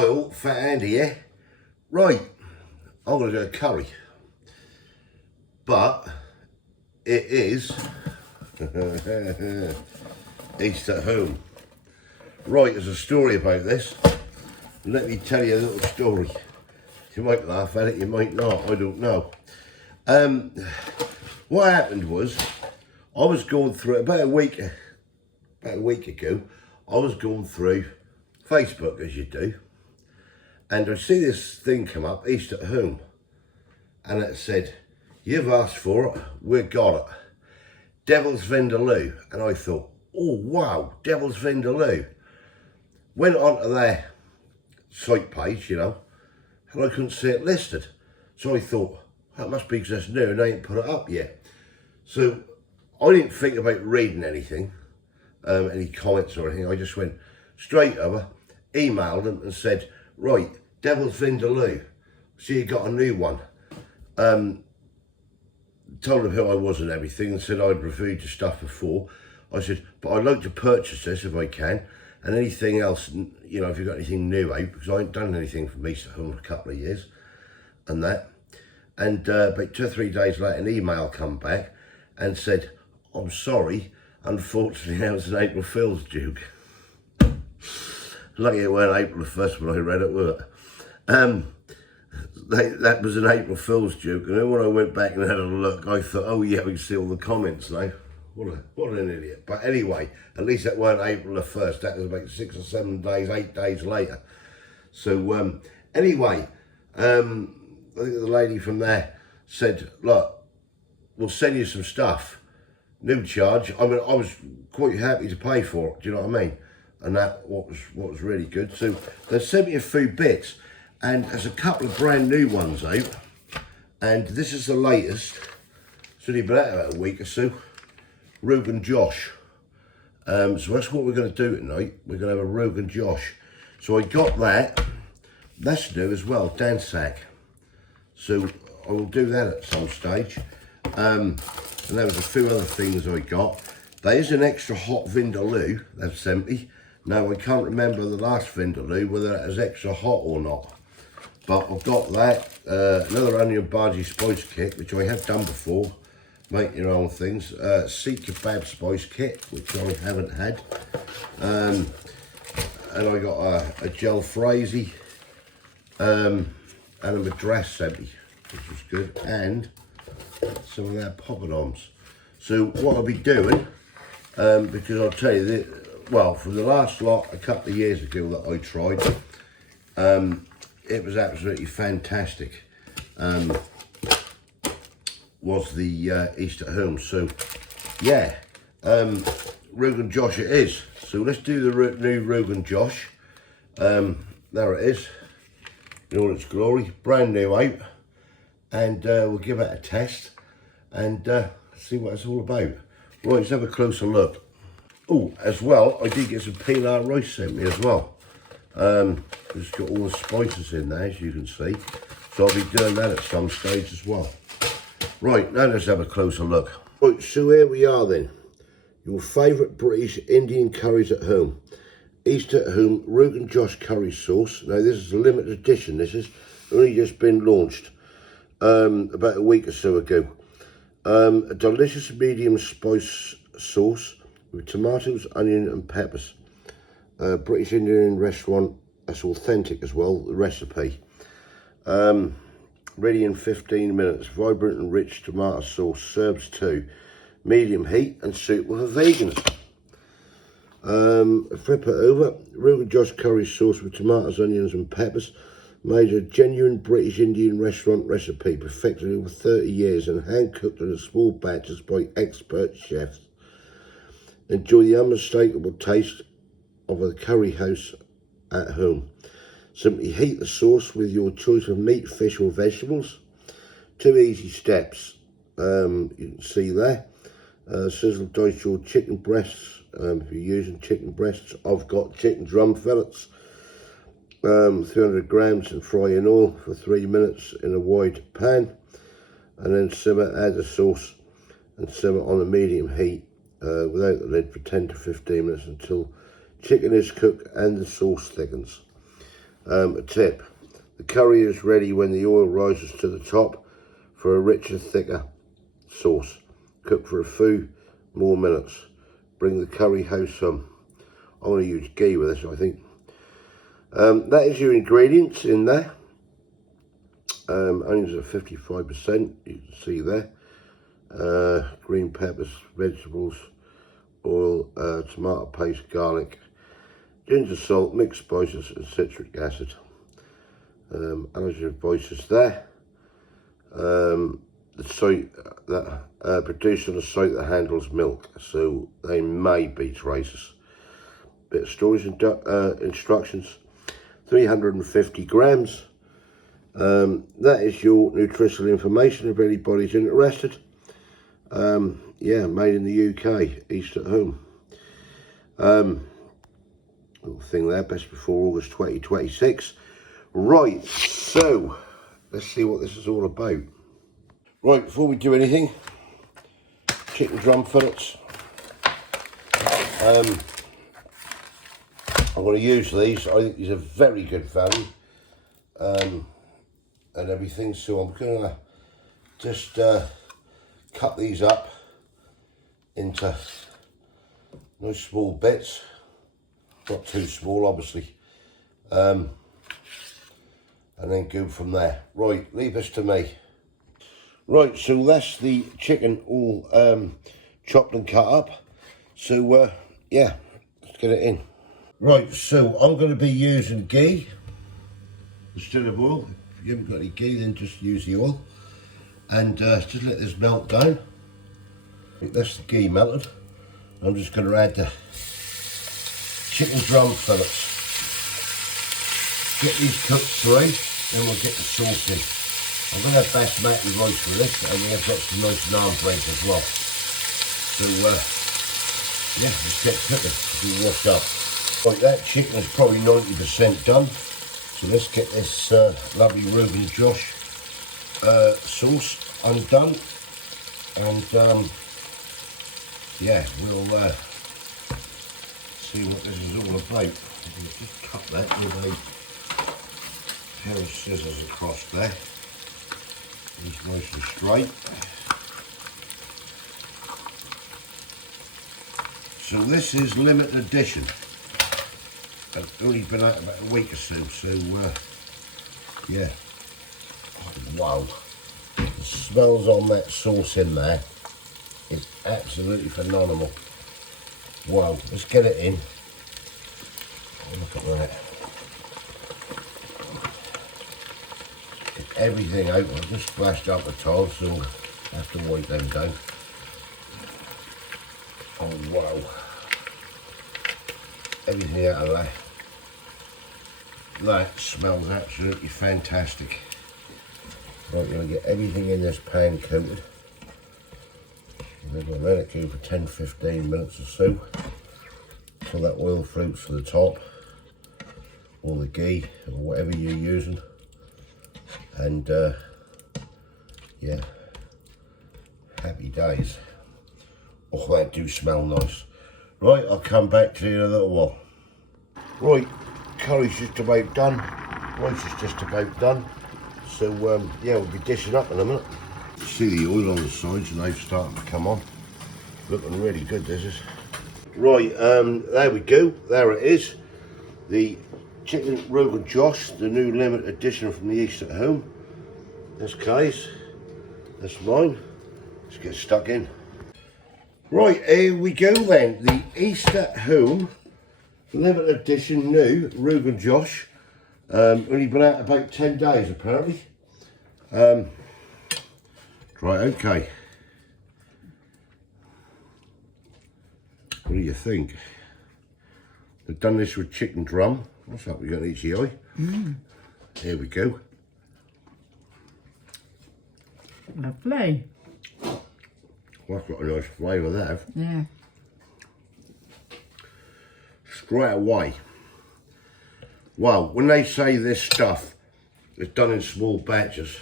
oil, fat Andy here. Right, I'm going to do a curry. But it is East at home. Right, there's a story about this. Let me tell you a little story. You might laugh at it, you might not, I don't know. What happened was, I was going through, about a week ago, I was going through Facebook, as you do, and I see this thing come up, East at home, and it said, you've asked for it, we've got it. Devil's Vindaloo. And I thought, oh wow, Devil's Vindaloo. Went onto their site page, you know, and I couldn't see it listed. So I thought, that must be because it's new and they ain't put it up yet. So I didn't think about reading anything, any comments or anything. I just went straight over, emailed them and said, right, Devil's Vindaloo, so you got a new one. Told them who I was and everything and said I'd reviewed the stuff before. I said, but I'd like to purchase this if I can, and anything else, you know, if you've got anything new out, because I ain't done anything for East at home for a couple of years and that. And about 2 or 3 days later, an email come back and said, I'm sorry, unfortunately that was an April Fool's joke. Lucky it weren't April the 1st when I read it, was it? That was an April Fool's joke, and then when I went back and had a look, I thought, oh yeah, we can see all the comments now. What an idiot. But anyway, at least that weren't April the 1st, that was about 6 or 7 days, 8 days later. So anyway, I think the lady from there said, look, we'll send you some stuff, no charge. I mean, I was quite happy to pay for it, do you know what I mean? And that what was really good. So they sent me a few bits, and there's a couple of brand new ones out, and this is the latest. It's only been out about a week or so. Rogan Josh. So that's what we're going to do tonight. We're going to have a Rogan Josh. So I got that. That's new as well, Dansack. So I will do that at some stage. And there was a few other things I got. There is an extra hot Vindaloo they've sent me. Now I can't remember the last Vindaloo, whether it was extra hot or not. But I've got that, another onion bhaji spice kit, which I have done before. Make your own things. Seek kebab spice kit, which I haven't had. And I got a gel frazee, and a madras sent me, which was good, and some of their poppadoms. So what I'll be doing, because I'll tell you that, well, from the last lot a couple of years ago that I tried, it was absolutely fantastic. Was the East at home. So yeah, Rogan Josh it is. So let's do the new Rogan Josh. There it is in all its glory, brand new out, and we'll give it a test and see what it's all about. Right, let's have a closer look. Oh, as well, I did get some pilau rice sent me as well. It's got all the spices in there, as you can see, so I'll be doing that at some stage as well. Right, now let's have a closer look. Right, so here we are then. Your favourite British Indian curries at home. East at home Rogan Josh curry sauce. Now this is a limited edition. This has only just been launched about a week or so ago. A delicious medium spice sauce with tomatoes, onion and peppers. British Indian restaurant, that's authentic as well, the recipe. Ready in 15 minutes. Vibrant and rich tomato sauce, serves to medium heat and suitable for vegans. Flip it over. Rogan Josh curry sauce with tomatoes, onions and peppers. Made a genuine British Indian restaurant recipe, perfected over 30 years and hand cooked in a small batches by expert chefs. Enjoy the unmistakable taste of a curry house at home. Simply heat the sauce with your choice of meat, fish or vegetables. 2 easy steps. You can see there. Sizzle dice your chicken breasts. If you're using chicken breasts, I've got chicken drum fillets. 300 grams and fry in oil for 3 minutes in a wide pan. And then simmer, add the sauce and simmer on a medium heat without the lid for 10 to 15 minutes until chicken is cooked and the sauce thickens. A tip, the curry is ready when the oil rises to the top for a richer, thicker sauce. Cook for a few more minutes. Bring the curry house some. I'm going to use ghee with this, I think. That is your ingredients in there. Onions are 55%, you can see there. Green peppers, vegetables, oil, tomato paste, garlic, ginger, salt, mixed spices and citric acid. Allergen voices there. The site that produced on a site that handles milk, so they may be traces. Bit of storage instructions. 350 grams. That is your nutritional information if anybody's interested. Yeah, made in the UK, East at Home. Little thing there, best before August 2026. Right, so let's see what this is all about. Right, before we do anything, chicken drum fillets. I'm going to use these. I think these are very good value and everything. So I'm going to just cut these up into nice small bits. Not too small, obviously. And then go from there. Right, leave this to me. Right, so that's the chicken all chopped and cut up. So yeah, let's get it in. Right, so I'm going to be using ghee instead of oil. If you haven't got any ghee, then just use the oil. And just let this melt down. That's the ghee melted. I'm just going to add the chicken drum fillets. Get these cooked through, then we'll get the sauce in. I'm going to have basmati rice for this, and then I've got some nice naan bread as well. So yeah, let's get cooking. Be washed up. Right, that chicken is probably 90% done. So let's get this lovely Rogan Josh sauce undone. And yeah, we'll see what this is all about. I'll just cut that with a pair of scissors across there. It's nice and straight. So this is limited edition. It's only been out about a week or so, yeah. Oh, wow. The smells on that sauce in there is absolutely phenomenal. Wow, let's get it in. Look at that. Get everything out. I've just splashed up the tiles, so I have to wipe them down. Oh wow. Everything out of there. That smells absolutely fantastic. Right, we're going to get everything in this pan coated. We're going to let it go for 10-15 minutes or so until that oil floats to the top, or the ghee, or whatever you're using. And yeah, happy days. Oh, that do smell nice. Right, I'll come back to you in a little while. Right, curry's just about done. Rice is just about done. So yeah, we'll be dishing up in a minute. See the oil on the sides and they've started to come on. Looking really good, this is. Right, there we go. There it is. The chicken Rogan Josh, the new limited edition from the East at Home. That's Kay's. That's mine. Let's get stuck in. Right, here we go then. The East at Home limited edition new Rogan Josh. Only been out about 10 days apparently. Right, okay. What do you think? They've done this with chicken drum. What's that? We got an ETI. Here we go. Lovely. Well, that's got a nice flavour there. Yeah. Straight away. Well, when they say this stuff is done in small batches,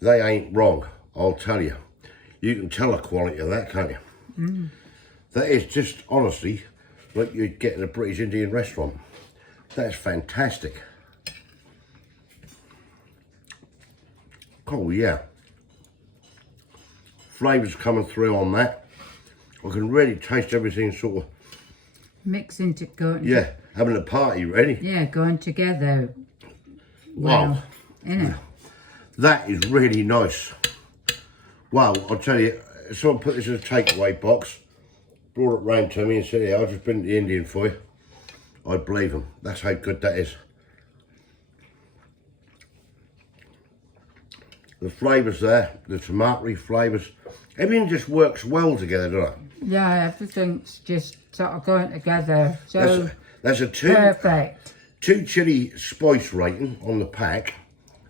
they ain't wrong, I'll tell you. You can tell the quality of that, can't you? That is just, honestly, like you'd get in a British Indian restaurant. That's fantastic. Oh yeah. Flavours coming through on that. I can really taste everything sort of, Mixing to go. yeah, having a party ready. Yeah, going together. Wow. Innit? That is really nice. Wow, I'll tell you, if someone put this in a takeaway box, brought it round to me and said, yeah, I'll just bring the Indian for you, I'd believe them. That's how good that is. The flavours there, the tomatoey flavours, everything just works well together, doesn't it? Yeah, everything's just sort of going together. So That's a perfect. 2 chili spice rating on the pack,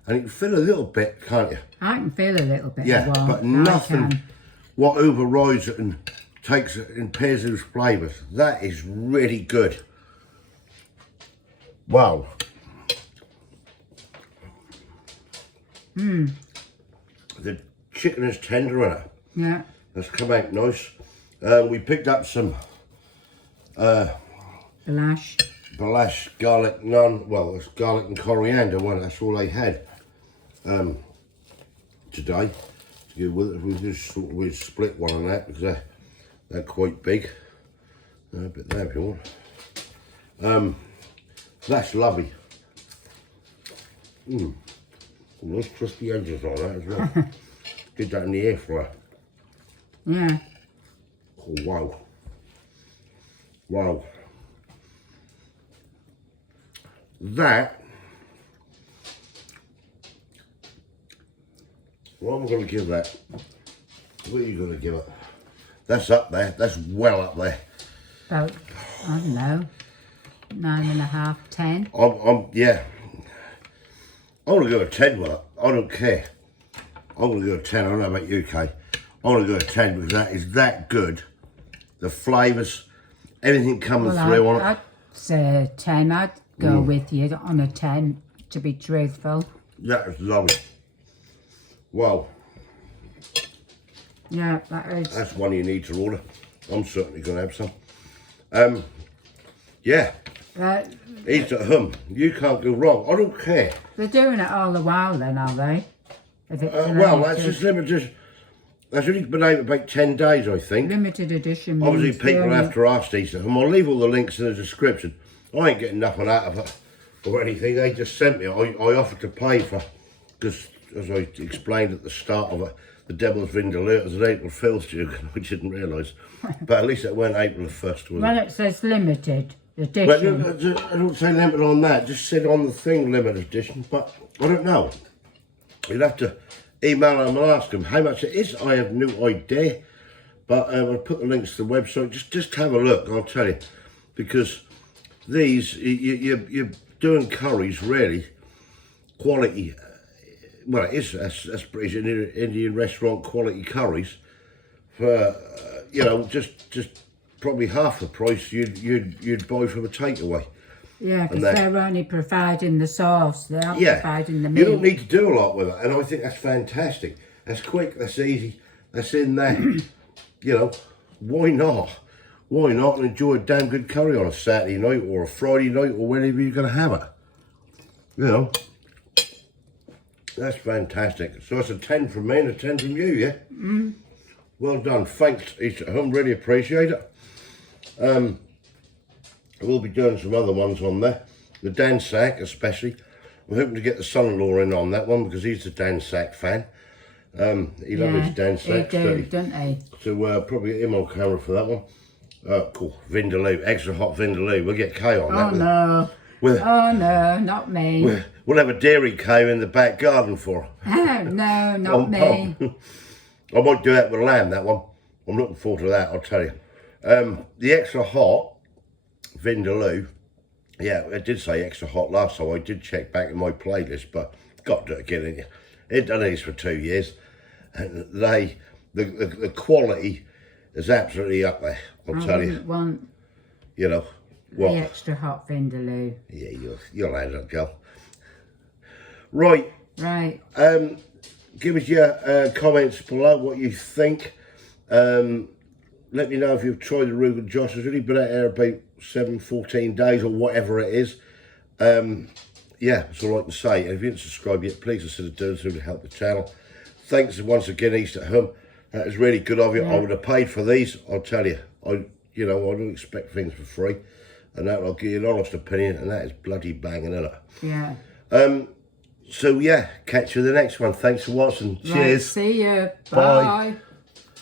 and you can feel a little bit, can't you? I can feel a little bit. Yeah, of but warmth. nothing what overrides it and takes it and pairs those flavours. That is really good. Wow. The chicken is tender in it. Yeah. That's come out nice. We picked up some Belash. Belash garlic naan. Well, it's garlic and coriander one. That's all they had today. We split one on that because they're quite big. A bit there if you want. That's lovely. Nice crispy edges on that as well. Did that in the air fryer. Yeah. Oh wow. Wow. That, what am I going to give that? What are you going to give it? That's up there. That's well up there. About, I don't know, 9.5, 10. Yeah. I'm going to go a 10 with it. I don't care. I'm going to go a 10. I don't know about you, Kay. I'm going to go a 10 because that is that good. The flavours, everything coming through on it. I'd say 10. I'd go with you on a 10, to be truthful. That is lovely. Wow. Yeah, that is. That's one you need to order. I'm certainly going to have some. Yeah. Eat at home. You can't go wrong. I don't care. They're doing it all the while then, are they? If it's Well, that's just limited. That's only been out about 10 days, I think. limited edition. Obviously, means people they're- have to ask these stuff. I'll leave all the links in the description. I ain't getting nothing out of it or anything. They just sent me. I offered to pay for, because as I explained at the start of it, the Devil's Vindaloo, it was an April Fool's joke, and I didn't realise. But at least it went April the 1st. Well, it says limited But edition. I don't say limited on that. Just said on the thing limited edition. But I don't know. You'll have to email them and ask them how much it is. I have no idea. But I'll put the links to the website. Just have a look. I'll tell you, because these you're doing curries really quality. Well, it is that's British Indian restaurant quality curries for you know just probably half the price you'd buy from a takeaway. Yeah, because they're only providing the sauce. They're not providing the meat. You don't need to do a lot with it, and I think that's fantastic. That's quick, that's easy, that's in there. You know, why not? Why not enjoy a damn good curry on a Saturday night or a Friday night or whenever you're going to have it? You know, that's fantastic. So it's a 10 from me and a 10 from you, yeah? Well done. Thanks, each at home. Really appreciate it. We'll be doing some other ones on there. The Dan Sack especially. We're hoping to get the son-in-law in on that one because he's a Dan Sack fan. He loves his Dan Sack. Don't they? So probably get him on camera for that one. Cool. Vindaloo. Extra hot Vindaloo. We'll get Kay on that. No. Oh no, not me. We'll have a dairy cow in the back garden for her. No, not me. I might do that with lamb, that one. I'm looking forward to that, I'll tell you. The extra hot Vindaloo, yeah, I did say extra hot last time. I did check back in my playlist, but got to do it again, ain't you? It done these for 2 years, and the quality is absolutely up there, I'll tell you. Want You know, what? the extra hot vindaloo. Yeah, you'll add it, girl. Right. Right. Give us your comments below what you think. Let me know if you've tried the Rogan Josh. It's only been out there about 14 days or whatever it is. yeah, that's all I can say. And if you haven't subscribed yet, please consider doing so to help the channel. Thanks once again, East at Home. That was really good of you. Yeah. I would have paid for these. I'll tell you. I don't expect things for free, and that I'll give you an honest opinion. And that is bloody banging, isn't it? Yeah. So yeah, catch you in the next one. Thanks for watching. Right, Cheers. see you. Bye. Bye.